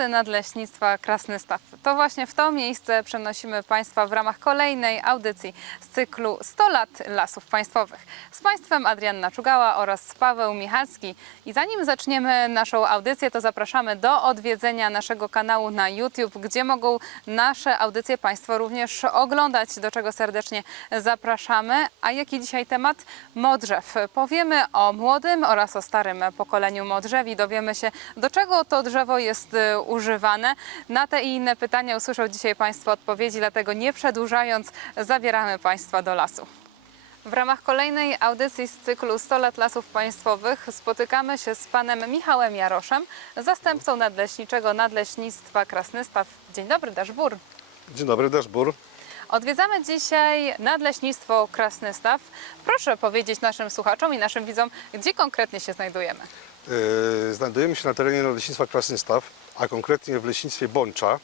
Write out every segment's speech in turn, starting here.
Lasy Nadleśnictwa Krasny Staw. To właśnie w to miejsce przenosimy Państwa w ramach kolejnej audycji z cyklu 100 lat lasów państwowych. Z Państwem Adrianna Czugała oraz Paweł Michalski. I zanim zaczniemy naszą audycję, to zapraszamy do odwiedzenia naszego kanału na YouTube, gdzie mogą nasze audycje Państwo również oglądać, do czego serdecznie zapraszamy. A jaki dzisiaj temat? Modrzew. Powiemy o młodym oraz o starym pokoleniu modrzewi. Dowiemy się, do czego to drzewo jest y, używane. Na te i inne pytania usłyszą dzisiaj Państwo odpowiedzi, dlatego nie przedłużając, zabieramy Państwa do lasu. W ramach kolejnej audycji z cyklu 100 lat lasów państwowych spotykamy się z panem Michałem Jaroszem, zastępcą nadleśniczego Nadleśnictwa Krasnystaw. Dzień dobry, Daszbur. Dzień dobry, Deszbur. Odwiedzamy dzisiaj Nadleśnictwo Krasnystaw. Proszę powiedzieć naszym słuchaczom i naszym widzom, gdzie konkretnie się znajdujemy. Yy, Znajdujemy się na terenie Leśnictwa Krasnystaw, a konkretnie w leśnictwie Bącza,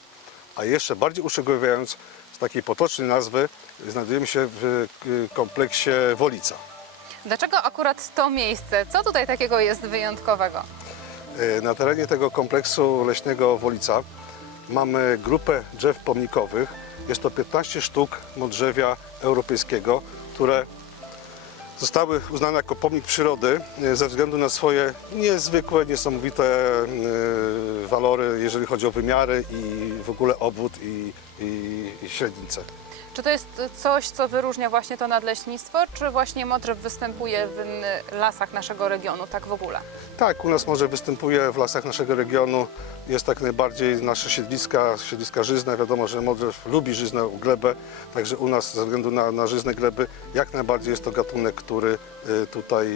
a jeszcze bardziej uszczegółowiając z takiej potocznej nazwy, znajdujemy się w yy, kompleksie Wolica. Dlaczego akurat to miejsce? Co tutaj takiego jest wyjątkowego? Yy, Na terenie tego kompleksu leśnego Wolica mamy grupę drzew pomnikowych. Jest to 15 sztuk modrzewia europejskiego, które zostały uznane jako pomnik przyrody e, ze względu na swoje niezwykłe, niesamowite e, walory, jeżeli chodzi o wymiary i w ogóle obwód i, i, i średnicę. Czy to jest coś, co wyróżnia właśnie to nadleśnictwo, czy właśnie modrzew występuje w lasach naszego regionu, tak w ogóle? Tak, u nas może występuje w lasach naszego regionu. Jest tak najbardziej nasze siedliska, siedliska żyzne. Wiadomo, że modrzew lubi żyznę glebę, także u nas ze względu na, na żyzne gleby jak najbardziej jest to gatunek, który y, tutaj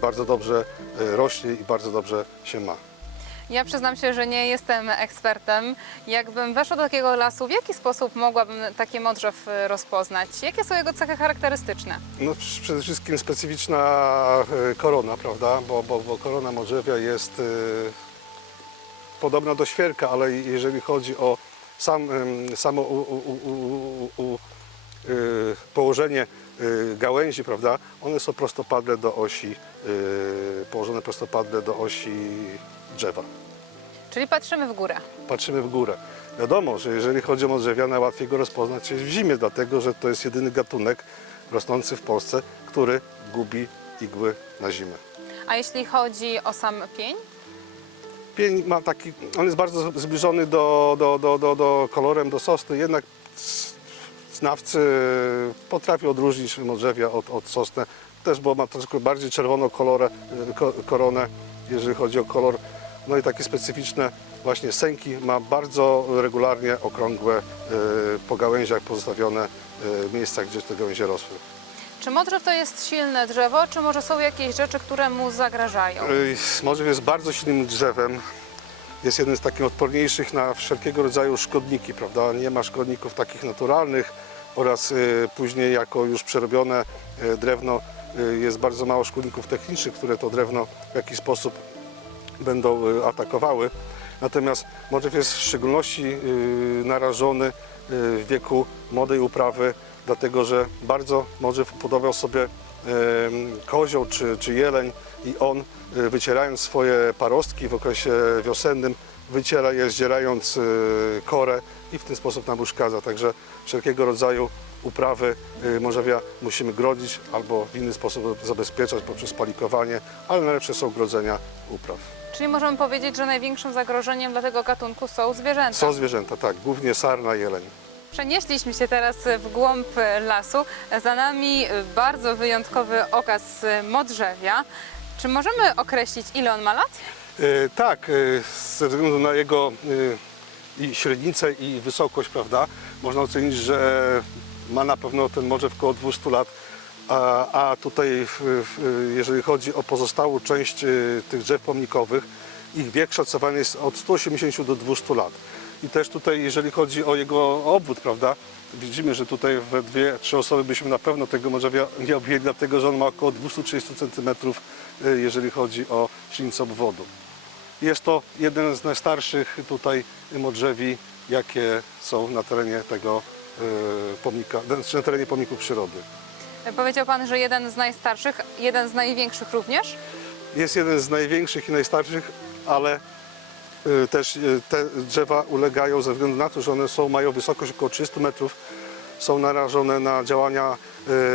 bardzo dobrze y, rośnie i bardzo dobrze się ma. Ja przyznam się, że nie jestem ekspertem. Jakbym weszła do takiego lasu, w jaki sposób mogłabym takie modrzew rozpoznać? Jakie są jego cechy charakterystyczne? No, przede wszystkim specyficzna y, korona, prawda? Bo, bo, bo korona modrzewia jest y, podobna do świerka, ale jeżeli chodzi o sam, samo u, u, u, u, y, położenie gałęzi, prawda? One są prostopadle do osi, położone prostopadle do osi drzewa. Czyli patrzymy w górę. Patrzymy w górę. Wiadomo, że jeżeli chodzi o modrzewia, najłatwiej go rozpoznać jest w zimie, dlatego że to jest jedyny gatunek rosnący w Polsce, który gubi igły na zimę. A jeśli chodzi o sam pień? Pień ma taki, on jest bardzo zbliżony do, do, do, do, do kolorem do sosny, jednak znawcy potrafią odróżnić modrzewia od, od sosny, też bo ma troszkę bardziej czerwoną kolorę, ko, koronę, jeżeli chodzi o kolor. No i takie specyficzne właśnie sęki ma bardzo regularnie okrągłe y, po gałęziach pozostawione y, miejsca, gdzie te gałęzie rosły. Czy modrzew to jest silne drzewo, czy może są jakieś rzeczy, które mu zagrażają? Y, Modrzew jest bardzo silnym drzewem. Jest jeden z takich odporniejszych na wszelkiego rodzaju szkodniki, prawda? Nie ma szkodników takich naturalnych oraz później jako już przerobione drewno jest bardzo mało szkodników technicznych, które to drewno w jakiś sposób będą y, atakowały. Natomiast modrzew jest w szczególności y, narażony y, w wieku młodej uprawy, dlatego że bardzo modrzew upodobał sobie kozioł czy, czy jeleń i on wycierając swoje parostki w okresie wiosennym wyciera je zdzierając korę i w ten sposób nam uszkadza. Także wszelkiego rodzaju uprawy morzewia musimy grodzić albo w inny sposób zabezpieczać poprzez palikowanie, ale najlepsze są grodzenia upraw. Czyli możemy powiedzieć, że największym zagrożeniem dla tego gatunku są zwierzęta. Są zwierzęta, tak, głównie sarna, jeleń. Przenieśliśmy się teraz w głąb lasu. Za nami bardzo wyjątkowy okaz modrzewia. Czy możemy określić, ile on ma lat? E, tak, e, ze względu na jego e, i średnicę i wysokość, prawda, można ocenić, że ma na pewno ten morzew około 200 lat, a, a tutaj jeżeli chodzi o pozostałą część e, tych drzew pomnikowych, ich wiek szacowany jest od 180 do 200 lat. I też tutaj, jeżeli chodzi o jego obwód, prawda, widzimy, że tutaj we dwie, trzy osoby byśmy na pewno tego morzewia nie objęli, dlatego że on ma około 230 cm, e, jeżeli chodzi o średnicę obwodu. Jest to jeden z najstarszych tutaj modrzewi, jakie są na terenie tego e, pomnika, czy na terenie pomniku przyrody. Powiedział Pan, że jeden z najstarszych, jeden z największych również. Jest jeden z największych i najstarszych, ale y, też y, te drzewa ulegają ze względu na to, że one są, mają wysokość około 30 metrów, są narażone na działania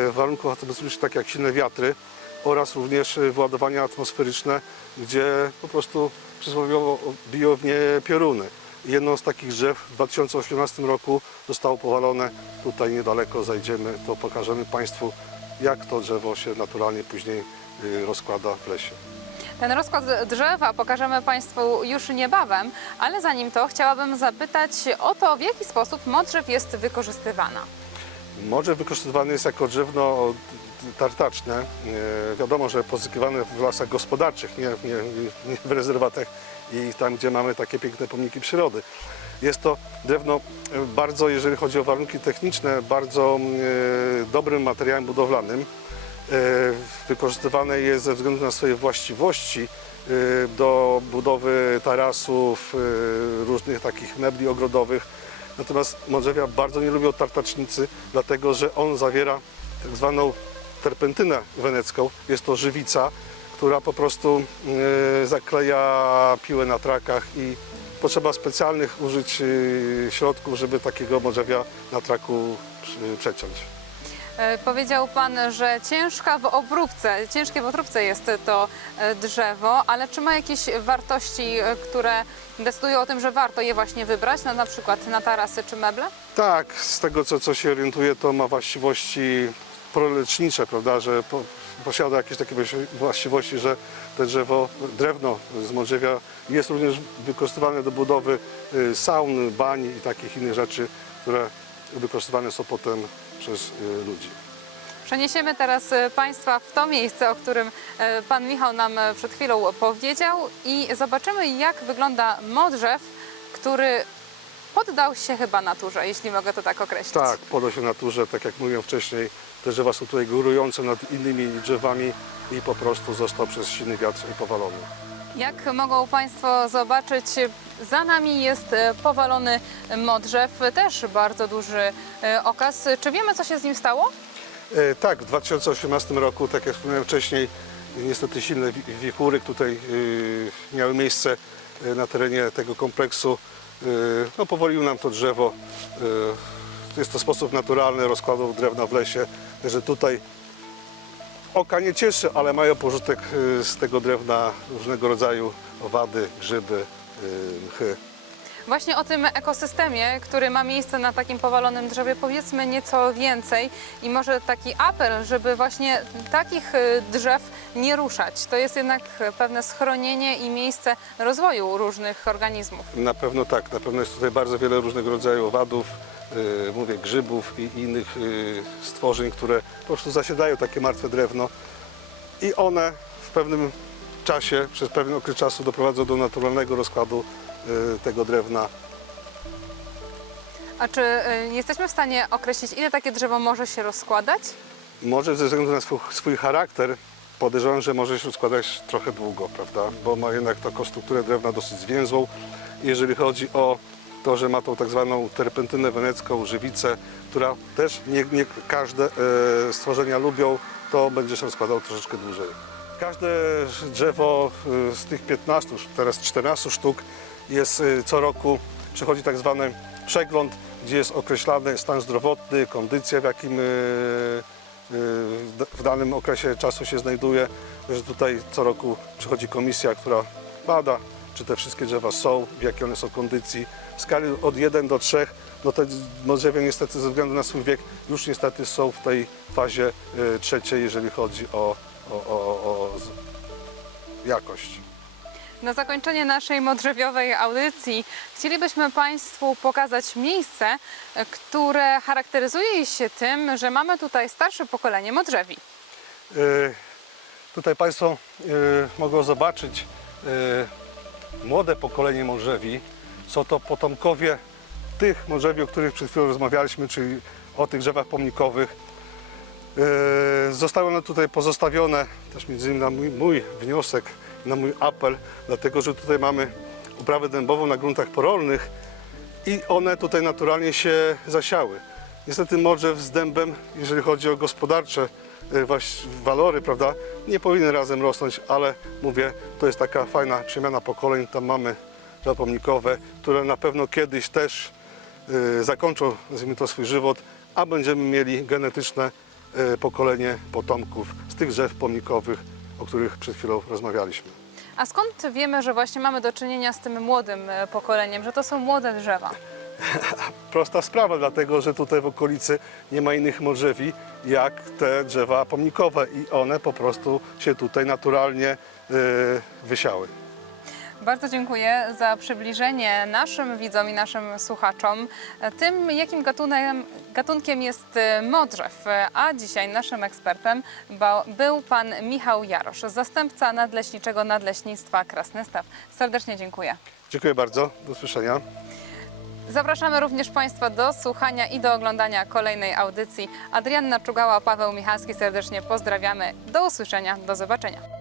y, warunków atmosferycznych, tak jak silne wiatry oraz również y, wyładowania atmosferyczne, gdzie po prostu przysłowiowo biją w nie pioruny. Jedno z takich drzew w 2018 roku zostało powalone. Tutaj niedaleko zajdziemy, to pokażemy Państwu, jak to drzewo się naturalnie później y, rozkłada w lesie. Ten rozkład drzewa pokażemy Państwu już niebawem, ale zanim to chciałabym zapytać o to, w jaki sposób modrzew jest wykorzystywana. Morze wykorzystywane jest jako drewno tartaczne. E, Wiadomo, że pozyskiwane w lasach gospodarczych, nie, nie, nie w rezerwatach i tam, gdzie mamy takie piękne pomniki przyrody. Jest to drewno e, bardzo, jeżeli chodzi o warunki techniczne, bardzo e, dobrym materiałem budowlanym. E, Wykorzystywane jest ze względu na swoje właściwości do budowy tarasów, różnych takich mebli ogrodowych. Natomiast Modrzewia bardzo nie lubią tartacznicy, dlatego że on zawiera tak zwaną terpentynę wenecką. Jest to żywica, która po prostu e, zakleja piłę na trakach i potrzeba specjalnych użyć e, środków, żeby takiego Modrzewia na traku przeciąć. E, Powiedział Pan, że ciężka w obróbce, ciężkie w obróbce jest to drzewo, ale czy ma jakieś wartości, które decydują o tym, że warto je właśnie wybrać, na, na przykład na tarasy czy meble? Tak, z tego co, co się orientuję, to ma właściwości prolecznicze, prawda, że po, posiada jakieś takie właści- właściwości, że te drzewo, drewno z Modrzewia jest również wykorzystywane do budowy y, saun, bań i takich innych rzeczy, które wykorzystywane są potem przez y, ludzi. Przeniesiemy teraz e, Państwa w to miejsce, o którym Pan Michał nam przed chwilą powiedział i zobaczymy, jak wygląda modrzew, który poddał się chyba naturze, jeśli mogę to tak określić. Tak, podał się naturze, tak jak mówiłem wcześniej, drzewa są tutaj górujące nad innymi drzewami i po prostu został przez silny wiatr powalony. Jak mogą Państwo zobaczyć, za nami jest e, powalony modrzew, też bardzo duży e, okaz. Czy wiemy, co się z nim stało? E, Tak, w 2018 roku, tak jak wspomniałem wcześniej, niestety silne wi- wichury tutaj y, miały miejsce na terenie tego kompleksu. Y, No, powoliło nam to drzewo. Y, Jest to sposób naturalny rozkładu drewna w lesie, że tutaj oka nie cieszy, ale mają pożytek y, z tego drewna różnego rodzaju owady, grzyby, y, mchy. Właśnie o tym ekosystemie, który ma miejsce na takim powalonym drzewie, powiedzmy nieco więcej i może taki apel, żeby właśnie takich e, drzew nie ruszać. To jest jednak pewne schronienie i miejsce rozwoju różnych organizmów. Na pewno tak, na pewno jest tutaj bardzo wiele różnego rodzaju owadów, mówię grzybów i innych yy, stworzeń, które po prostu zasiadają takie martwe drewno i one w pewnym czasie, przez pewien okres czasu doprowadzą do naturalnego rozkładu yy, tego drewna. A czy e, jesteśmy w stanie określić, ile takie drzewo może się rozkładać? Może ze względu na swój, swój charakter podejrzewam, że może się rozkładać trochę długo, prawda? Bo ma jednak taką strukturę drewna dosyć zwięzłą. Jeżeli chodzi o to, że ma tą tak zwaną terpentynę wenecką, żywicę, która też nie, nie każde e, stworzenia lubią, to będzie się rozkładał troszeczkę dłużej. Każde drzewo e, z tych 15, teraz 14 sztuk jest e, co roku, przechodzi tak zwany przegląd, gdzie jest określany stan zdrowotny, kondycja, w jakim w danym okresie czasu się znajduje, że tutaj co roku przychodzi komisja, która bada, czy te wszystkie drzewa są, w jakiej one są kondycji. W skali od 1 do 3, no te drzewa niestety ze względu na swój wiek już niestety są w tej fazie y, trzeciej, jeżeli chodzi o, o, o, o jakość. Na zakończenie naszej modrzewiowej audycji chcielibyśmy Państwu pokazać miejsce, które charakteryzuje się tym, że mamy tutaj starsze pokolenie modrzewi. Y, Tutaj Państwo y, mogą zobaczyć y, młode pokolenie morzewi. Są to potomkowie tych morzewi, o których przed chwilą rozmawialiśmy, czyli o tych drzewach pomnikowych. Y, Zostały one tutaj pozostawione też między innymi na mój, mój wniosek, na mój apel, dlatego że tutaj mamy uprawę dębową na gruntach porolnych i one tutaj naturalnie się zasiały. Niestety morzew z dębem, jeżeli chodzi o gospodarcze walory, prawda, nie powinny razem rosnąć, ale mówię, to jest taka fajna przemiana pokoleń. Tam mamy drzewa pomnikowe, które na pewno kiedyś też y, zakończą, nazwijmy to, swój żywot, a będziemy mieli genetyczne y, pokolenie potomków z tych drzew pomnikowych, o których przed chwilą rozmawialiśmy. A skąd wiemy, że właśnie mamy do czynienia z tym młodym pokoleniem, że to są młode drzewa? Prosta sprawa, dlatego że tutaj w okolicy nie ma innych morzewi jak te drzewa pomnikowe i one po prostu się tutaj naturalnie y, wysiały. Bardzo dziękuję za przybliżenie naszym widzom i naszym słuchaczom tym, jakim gatunkiem, gatunkiem jest e, modrzew. A dzisiaj naszym ekspertem był pan Michał Jarosz, zastępca nadleśniczego Nadleśnictwa Krasny Staw. Serdecznie dziękuję. Dziękuję bardzo, do usłyszenia. Zapraszamy również Państwa do słuchania i do oglądania kolejnej audycji. Adrianna Czugała, Paweł Michalski serdecznie pozdrawiamy. Do usłyszenia, do zobaczenia.